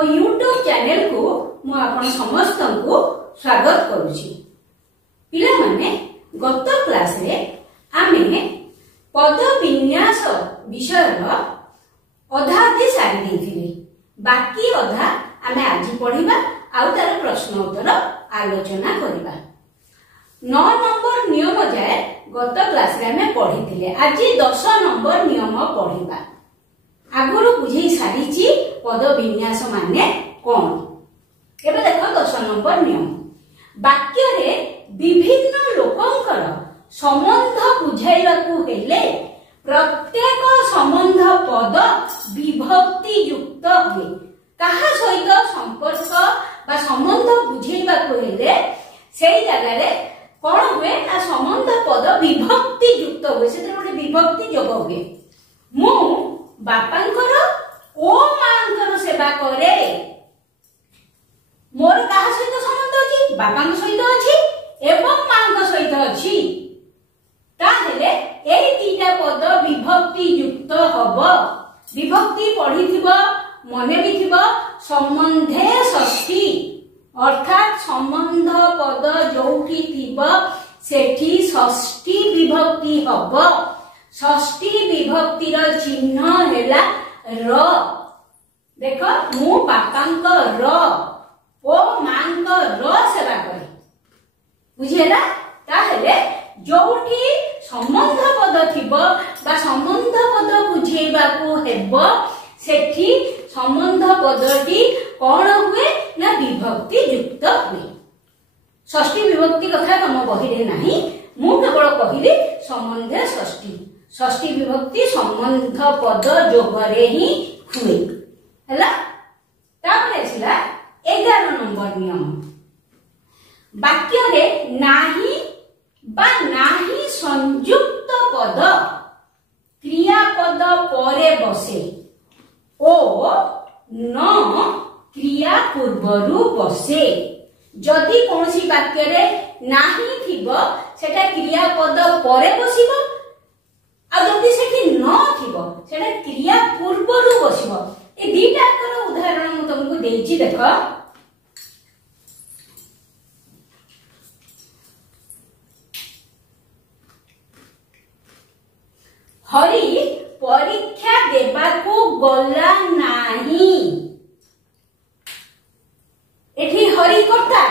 मो YouTube channel को मु आपण समस्त को स्वागत करुछि। पिला माने गत क्लास रे आमे पद विन्यास विषय अधा दे सारी देथिले, बाकी अधा आमे आज पढिबा आउ तार प्रश्न उत्तर आलोचना करिबा। 9 नंबर नियम जाए गत क्लास रे आमे पढिथिले, आज 10 नंबर नियम पढिबा। आगुरु बुझेई सारीची पद विन्यास माने कोन। एबे देखो 10 नंबर नियम, वाक्य रे विभिन्न लोकंकर संबंध बुझाइबाकू हेले प्रत्येक संबंध पद विभक्ति युक्त हुए। कहा सहित संपर्क बा संबंध बुझाइबाकू हेले सेई जगह रे कोन हुए ना संबंध पद विभक्ति युक्त हुए, सेते गोटे विभक्ति जोग हुए। मु बापांकर ओ मांकर सेवा करे, मोर कहा सहित संबंध अछि, बापांक सहित अछि एवं मांक सहित अछि, ताहेले एई तीटा पद विभक्ति युक्त हब। विभक्ति पढिथिबो मने भी थिबो संबंधे षष्ठी, अर्थात संबंध पद जोठी थिबो सेठी षष्ठी विभक्ति हब। षष्ठी विभक्तिर चिन्ह हेला र। देख मु बापांक र ओ मांक र सेवा करे, बुझिहेला। ताहेले जोठी संबंध पद थिबो बा संबंध पद बुझेइबाकू हेबो सेठी संबंध पदटी कोन हुए ना विभक्ति युक्त हुए। षष्ठी विभक्ति कथा तम बही रे नाही, मु केवल कहिली संबंधे षष्ठी। षष्ठी विभक्ति संबंध पद जोगरे ही हुए हैला। तापरे छिला 11 नंबर नियम, वाक्य रे नाही बा नाही संयुक्त पद क्रियापद परे बसे ओ न क्रिया पूर्वरु बसे। जदि कोनसी वाक्य रे नाही थिबो सेटा क्रियापद परे बसिबो, आ जदि सेठी न थिबो सेटा क्रिया पूर्वरु बसिबो। ए दीटा कर उदाहरण मु तुमको देछि, देखो हरि परीक्षा देबाकू गला नाही। एठी हरि कर्ता,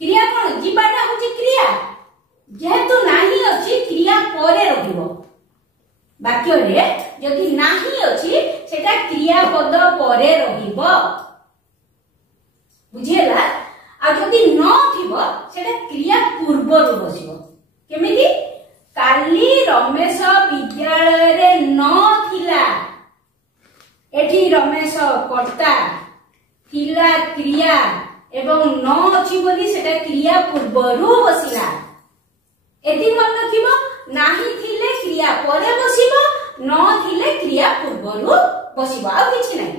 क्रिया कोन जीवाटा होची क्रिया, जेहेतु नाही अछि क्रिया परे रहिबो। वाक्य रे जदि नाही अछि सेटा क्रिया पद परे रहिबो, बुझिहेला। आ जदि न थिबो सेटा क्रिया पूर्वरु बसिबो। केमिति काली रमेश विद्यालय रे न थिला, एठी रमेश कर्ता थिला क्रिया एवं न अछि बोली सेटा क्रिया पूर्वरु बसिला। एति मन रखिबो, नाही थिले क्रिया परे बसिबो, न थिले क्रिया पूर्वरु बसिबो, आ किछि नै।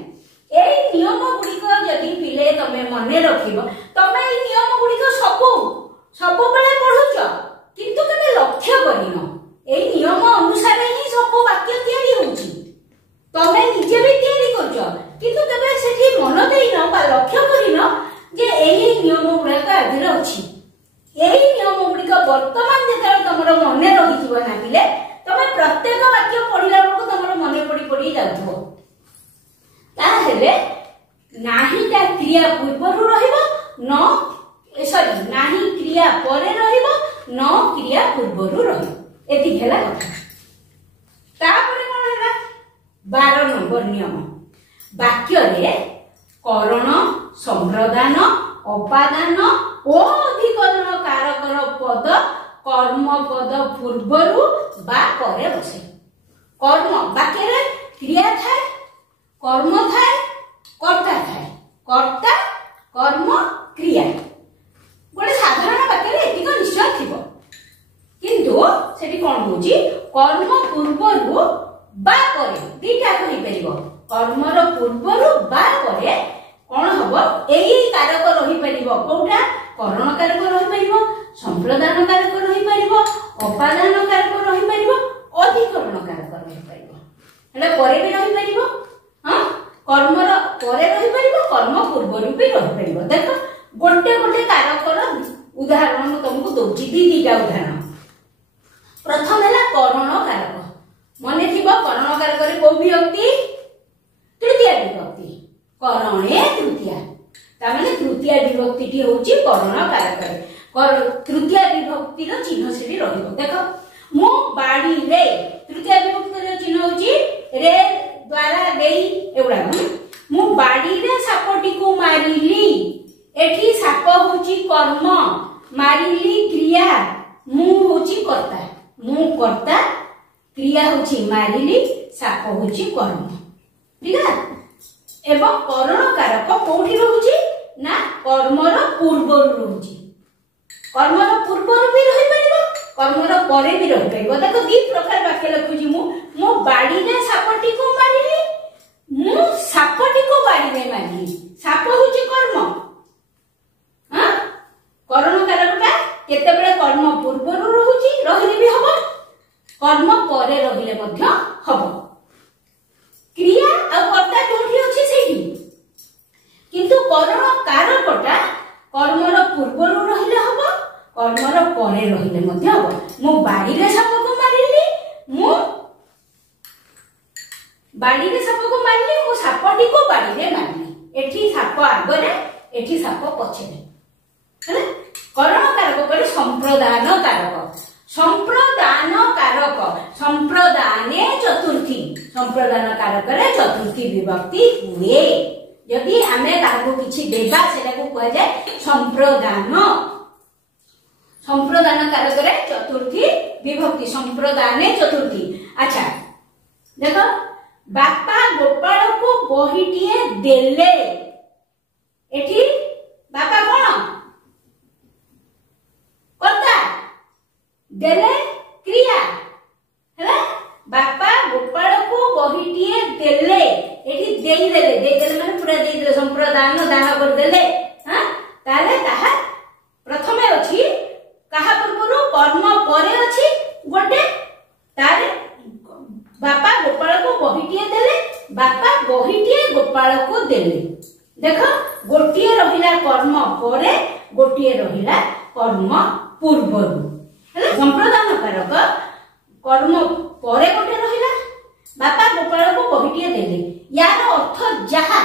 एई नियम गुडी को जदि पिले तमे मने रखिबो, तमे एई नियम गुडी को सब बेले पढुछ किंतु तमे लक्ष्य करिनो। एई नियम अनुसार ही सब वाक्य तयारी होउची, तमे निजे भी तयारी करछ किंतु तमे सेठी मन देइनो बा लक्ष्य करिनो जे एई नियम गुडा का आधीर अछि। एई नियम गुडी को वर्तमान जेतरा तमरो मने रहिथिबो ना पिले, तमे प्रत्येक वाक्य पढिला बेलको तमरो मने पडी जाउथबो। ताहेले नाही ता क्रिया पूर्वरु रहिबो, न सॉरी नाही क्रिया परे रहिबो, न क्रिया पूर्वरु रहिबो। एति हेला कथा। तापरे कोन हेला 12 नंबर नियम, वाक्य रे करण संप्रदान अपादान ओ अधिकरण कारकर पद कर्म पद पूर्वरु बा परे बसे। कर्म वाक्य रे क्रिया थाए, कर्म थाए, कर्ता थाए, कर्ता कर्म क्रिया। गोटे साधारण वाक्य रे एतिक निश्चय थिबो, किंतु सेठी कोन होची कर्म पूर्वरु बा परे दीटा कहि परिबो। कर्मर पूर्वरु बा परे कोन हबो एई कारक रहि परिबो, कोउटा करण कारक रहि परिबो, संप्रदान कारक रहि परिबो, अपादान कारक रहि परिबो, अधिकरण कारक रहि परिबो। हेले परे भी रहि परिबो। हां कर्मर परे भी रही परिबो। देखो गोटे गोटे कारकर उदाहरण मु तुमको दोची दीटा उदाहरण। प्रथम है करण कारक। मन थी करण कारक रे को विभक्ति तृतीय विभक्ति करणे तृतीया तामाने तृतीय विभक्ति टी होची करण कारक रे तृतीय विभक्ति रो चिन्ह सेठी रहिबो। देखो मु बाड़ी रे तृतीय विभक्ति रो चिन्ह होची रे द्वारा देई एउडा मु बाड़ी रे सापटी को मारिली एठी साप होची कर्म मारिली क्रिया मु होची कर्ता मु कर्ता क्रिया होची मारिली साप होची कर्म ठीक है। एवं करण कारक कोठी रहउची ना कर्मर पूर्वरु रहउची कर्मर पूर्वरु भी रहि परिबो कर्मर परे भी रहि परिबो। देखो दी प्रकार वाक्य लिखुची मु बाड़ी रे सापटी को मारिली मु सापटी को बाड़ी रे मारिली साप होची कर्म हां करण कारकटा केतेबेले कर्म पूर्वरु रहउची रहिले भी हबो कर्म परे रहिले मध्य हबो। क्रिया आ कर्ता कोठी अछि सेही किंतु करण कारकटा कर्मर पूर्वरु रहिले हबो कर्मर परे रहिले मध्य हबो। मु बाड़ी रे साप को मारिली मु बाड़ी रे साप को मारिली मु सापटी को बाड़ी रे मारिली एठी साप आगरे एठी साप पछरे है करण कारक पर संप्रदान कारक संप्रदान कारक संप्रदाने चतुर्थी संप्रदान कारक रे चतुर्थी विभक्ति हुए यदि आमे काहको किछि देबा सेटा को कहै जाय संप्रदान संप्रदान कारक रे चतुर्थी विभक्ति संप्रदाने चतुर्थी। अच्छा देखो बापा गोपाल को बहीटिए देले एठी बापा कोन कर्ता देले क्रिया है बापा गोपाल को बहीटिए देले एठी देई देले माने पूरा देई देले संप्रदान दान कर देले हां ताले ताहा प्रथमे अछि काहा पूर्वरु कर्म परे अछि गोटे तारे बापा गोपाल को बहीटिए देले बापा बहीटिए गोपाल को देले। देखो गोटिए रहिला कर्म परे गोटिए रहिला कर्म पूर्वरु है संप्रदान कारक कर्म परे गोटे रहिला बापा गोपाल को बहीटिए देले यार अर्थ जहा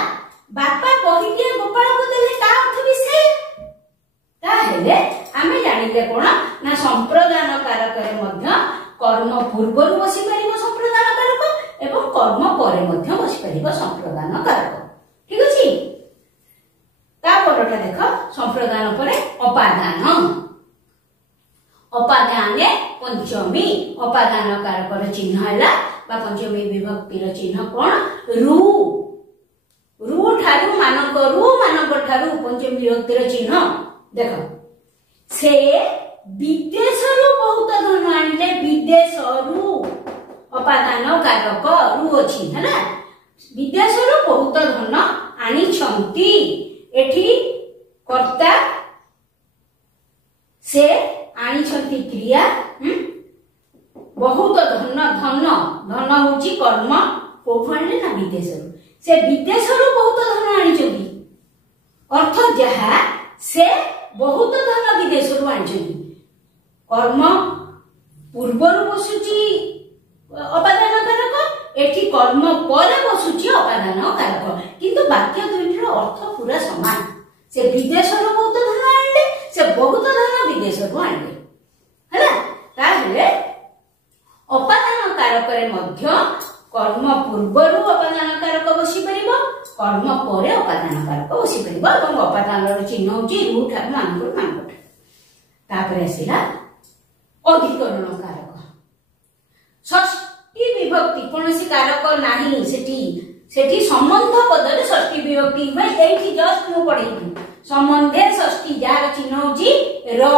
बापा बहीटिए गोपाल को देले ता अर्थ भी से ताहेले आमे जानिले कोन ना संप्रदान कारक रे मध्य कर्म पूर्वरु बसी परिबो संप्रदान कारक एवं कर्म परे मध्य बसी परिबो संप्रदान कारक ठीक अछि। ता परटा देखो संप्रदान परे अपादान अपादाने पंचमी अपादान कारक रे चिन्ह हैला बा पंचमी विभक्ति रे चिन्ह कोन रु रु ठारु मानक रु मानक ठारु पंचमी विभक्ति रे चिन्ह देखो से विदेशरु बहुत धन आनिले विदेशरु अपादान कारक रु अछि हैला विदेशरु बहुत धन आनी छंती एठी कर्ता से आनी छंती क्रिया बहुत धन धन धन होची कर्म कोफाने ना विदेशरु से विदेशरु बहुत धन आनी छंती अर्थ जहा से बहुत धन विदेशरु आनी छंती कर्म पूर्वरु बसुची अपादान कारक एठी कर्म परे बसुची अपादान कारक किंतु वाक्य दुइटर अर्थ पूरा समान से विदेशरु बहुत धन आनिले से बहुत धन विदेशरु आनिले हैला ताहेले अपादान कारक रे मध्य कर्म पूर्वरु अपादान कारक बसी परिबो कर्म परे अपादान कारक बसी परिबो এবং अपादान रो चिन्ह होची रूट मानक मानक तापरे आसीला अधिकरण कारक षष्ठी विभक्ति कोनसी कारक नाही सेठी सेठी संबंध पदरे षष्ठी विभक्ति भाई एठी जस्ट मु पढिथि संबंधे षष्ठी जार चिन्ह होची र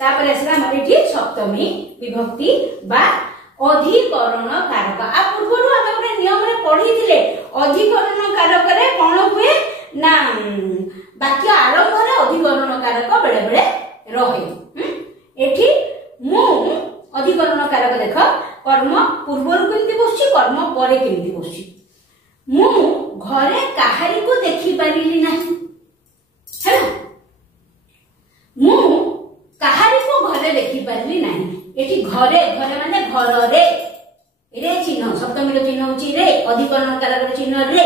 तापरे आसीला मरेठी सप्तमी विभक्ति बा अधिकरण कारक आ पूर्वरु हम गोटे नियम रे पढिथिले अधिकरण कारक रे कोन हुए ना वाक्य आरंभ रे अधिकरण कारक बेले बेले रहे एठी मु अधिकरण कारक देख कर्म पूर्वरु केमती बसछि कर्म परे केमती बसछि मु घरे काहारी को देखि पारिली नाही है मु काहारी को घरे देखि पारिली नाही एठी घरे घरे माने घर रे चिन्ह सप्तमीर चिन्ह होची रे अधिकरण कारक चिन्ह रे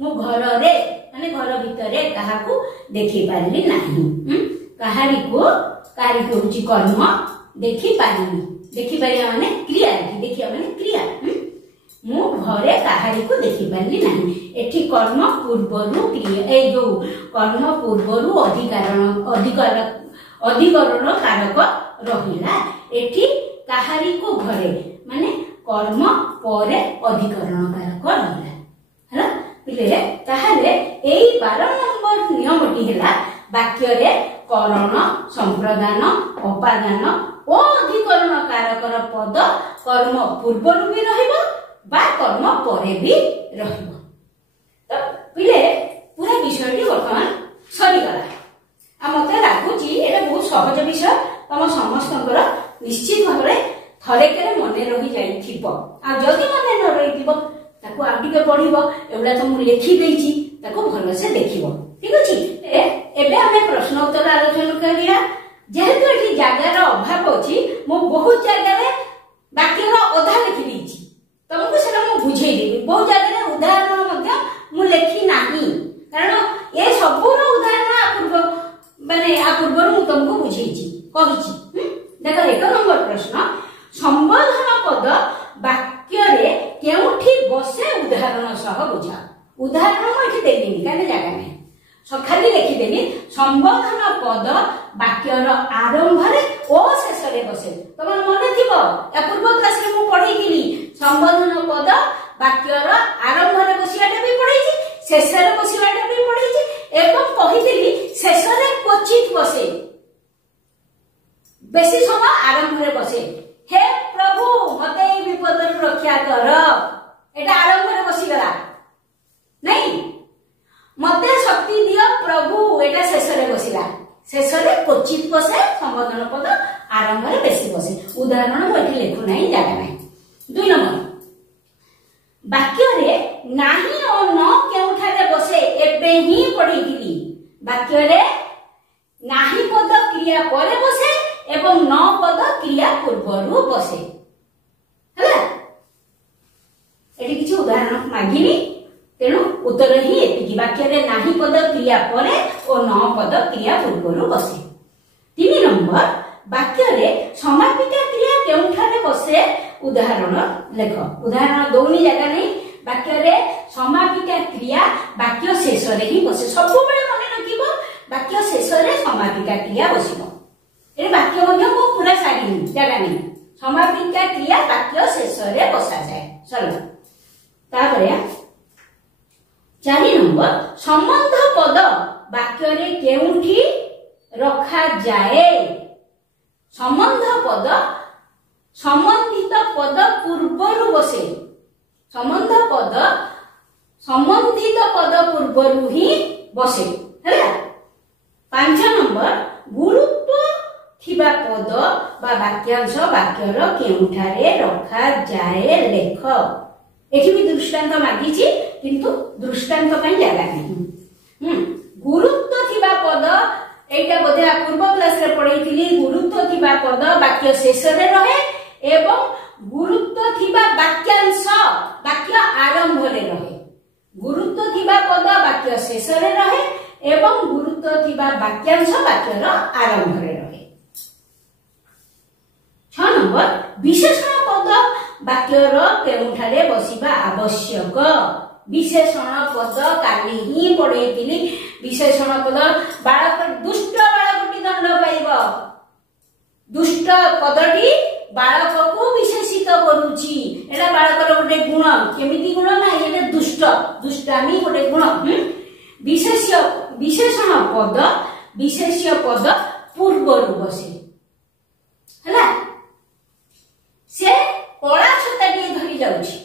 मु घर रे माने घर भितरे काहाकू देखि पारिली नाही काहारी को होची कर्म देखि पारिया माने क्रिया देखिया माने क्रिया मु घरे काहारी को देखि पारिली नाही एठी कर्म पूर्वरु क्रिया ए जो कर्म पूर्वरु अधिकरण कारक रहिला एठी काहारी को घरे माने कर्म परे अधिकरण कारक रहिला हला पिले ताहाले एई 12 नंबर नियमटी हैला वाक्य रे करण संप्रदान अपादान ओ अधिकरण कारकर पद कर्म पूर्वरु भी रहिबो बा कर्म परे भी रहिबो तो पिले पूरा विषयटी वर्तमान सरी गला आ मते लागुची एटा बहुत सहज विषय तम समस्तकर निश्चित भाबरे थरे केरे मने रहि जाई थिबो आ जदि मने न रहि थिबो ताको आ टिके पढिबो एवला त मु लिखि देइची ताको भलो से देखिबो ठीक अछि एबे हमें प्रश्न उत्तर आलोचना करिया जेहेतु एठी जागार अभाव अछि मु बहुत जगह रे वाक्य रो अधा लिखि देइची तुमको सेटा मु बुझेइ देबी बहुत जगह रे उदाहरण मध्य मु लिखि नाही कारण ए सबुर उदाहरण पूर्व मु तुमको बुझेइची कहिची देखो 1 नंबर प्रश्न संबोधन पद वाक्य रे केउठी बसे उदाहरण सह बुझा उदाहरण मु एठी देइनी काने जागा नै खाली लिखिदेली संबोधन पद वाक्यर आरंभ रे ओ शेष रे बसे तमन मन थिबो या पूर्व क्लास रे मु पढैतिली संबोधन पद वाक्यर आरंभ रे बसियाटा भी पढैछि शेष रे बसियाटा भी पढैछि एवं कहितिली शेष रे क्वचित बसे बेसी समय आरंभ रे बसे हे प्रभु मते ए विपद रु रक्षा कर एटा आरंभ रे बसी गला नहीं मते शक्ति दियो प्रभु एटा शेष रे बसिला शेष रे क्वचित बसे संबोधन पद आरंभ रे बेसी बसे उदाहरण मु एठी लेखु नाही जागा नाही 2 नंबर वाक्य रे नाही और न केउठा रे बसे एबे ही पढिथिली वाक्य रे नाही पद क्रिया परे बसे एवं न पद क्रिया पूर्वरु बसे हला एठी किछि उदाहरण मागिनी तेणु उत्तर ही एतिकी वाक्य रे नाही पद क्रिया परे और न पद क्रिया पूर्वरु बसे 3 नंबर वाक्य रे समापिका क्रिया केउठारे बसे उदाहरण लेख उदाहरण दोनी जगह नहीं वाक्य रे समापिका क्रिया वाक्य शेष रे ही बसे सब बेले मने रखिबो वाक्य शेष रे समापिका क्रिया बसिबो ए वाक्य मध्ये को पूरा सारी जगह नहीं समापिका क्रिया वाक्य शेष रे बसा जाए चलो तापरे 4 नंबर संबंध पद वाक्य रे केउठी रखा जाए संबंध पद संबंधित पद पूर्वरु बसे संबंधित पद पूर्वरु ही बसे हैला 5 नंबर गुरुत्व थिबा पद बा वाक्यांश वाक्यर केउठारे रखा जाए लेख एठी भी दृष्टांत मागिची किंतु दृष्टांत पई जागा नहीं गुरुत्व थिबा पद एटा बोधे पूर्व क्लास रे पढैथिली गुरुत्व थिबा पद वाक्य शेष रे रहे एवं गुरुत्व थिबा वाक्यांश वाक्य आरंभ रे रहे गुरुत्व थिबा पद वाक्य शेष रे रहे एवं गुरुत्व थिबा वाक्यांश वाक्यर आरंभ रे रहे 6 नंबर विशेषण पद वाक्यर केउठारे बसिबा आवश्यक विशेषण पद काली ही पढैतिली विशेषण पद बालक दुष्ट बालकटी दंड पाइबो दुष्ट पदटी बालक को विशेषित करूची एटा बालकर गोटे गुण केमिति गुण ना एटा दुष्ट दुष्टामी गोटे गुण विशेषण पद विशेष्य पद पूर्वरु बसे हला से कला छताटी धरी जाउची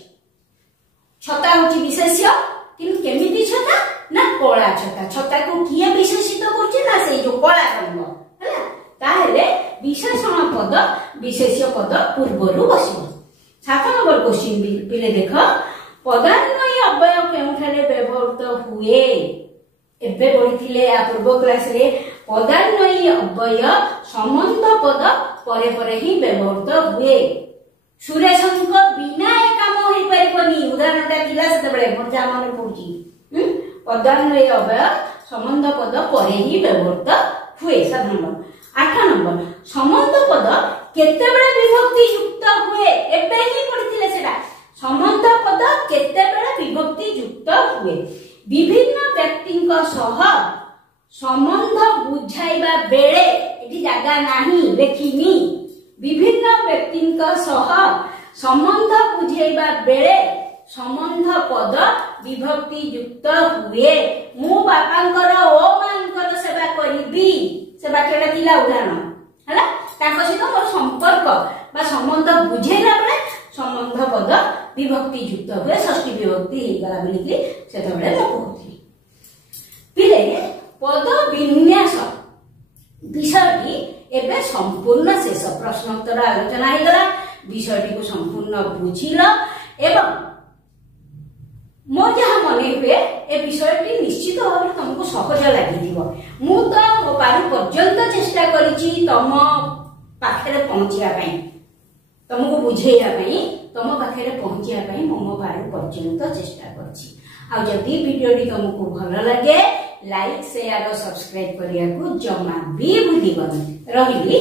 छता होची विशेष्य किंतु केमिति छता ना कला छता छता को किए विशेषित करछि ना से जो कला रंग हला ताहेले विशेषण पद विशेष्य पद पूर्वरु बसिबो 7 नंबर क्वेश्चन पिले देख पदान्वयी अव्यय केउठा हुए। एबे पढ़िथिले या पूर्व क्लास रे पदान्वयी अव्यय संबंध पद परे परे ही व्यवहृत हुए। सुरेशंक बिना ए काम होई परिबनी उदाहरणटा दिला सेतबेले मजा मन पड़ुची। पदान्वयी अव्यय संबंध पद परे ही व्यवहृत हुए। 7 नंबर। 8 नंबर संबंध पद केतेबेले विभक्ति युक्त हुए। एबे ही पढ़िथिले सेटा संबंध पद केतेबेले विभक्ति युक्त हुए। विभिन्न व्यक्तिଙ୍କ सह संबंध बुझाइबा बेले एठी जागा नाही लेखिनी। विभिन्न व्यक्तिଙ୍କ सह संबंध बुझाइबा बेले संबंध पद विभक्ति युक्त हुए। मु बापांकर ओ मांकर सेवा करिबी। सेवा केडा दिला उदाहरण हला ताको सहित मोर संपर्क बा संबंध बुझेला बेले संबंध पद विभक्ति युक्त हुए। षष्ठी विभक्ति हे गला बोली सेतबेले म कहथि। पिले पद विन्यास विषयटी एबे संपूर्ण शेष। प्रश्नोत्तर आलोचना हे गला विषयटी को संपूर्ण बुझिल एवं मोर जहाँ मने हुए ए विषयटी निश्चित भाव तुमको सहज लगी। मु तो मो पारु पर्यंत चेष्टा करिछि तम पाखरे पहुंचिया पई तुमको बुझेया पई तुम पाखरे पहुंचिया पई मो पारु पर्यंत चेष्टा करछि। आ जदि वीडियोटी तुमको भल लगे लाइक शेयर और सब्सक्राइब करिया को जमा भी भूलिबनी। रहिली।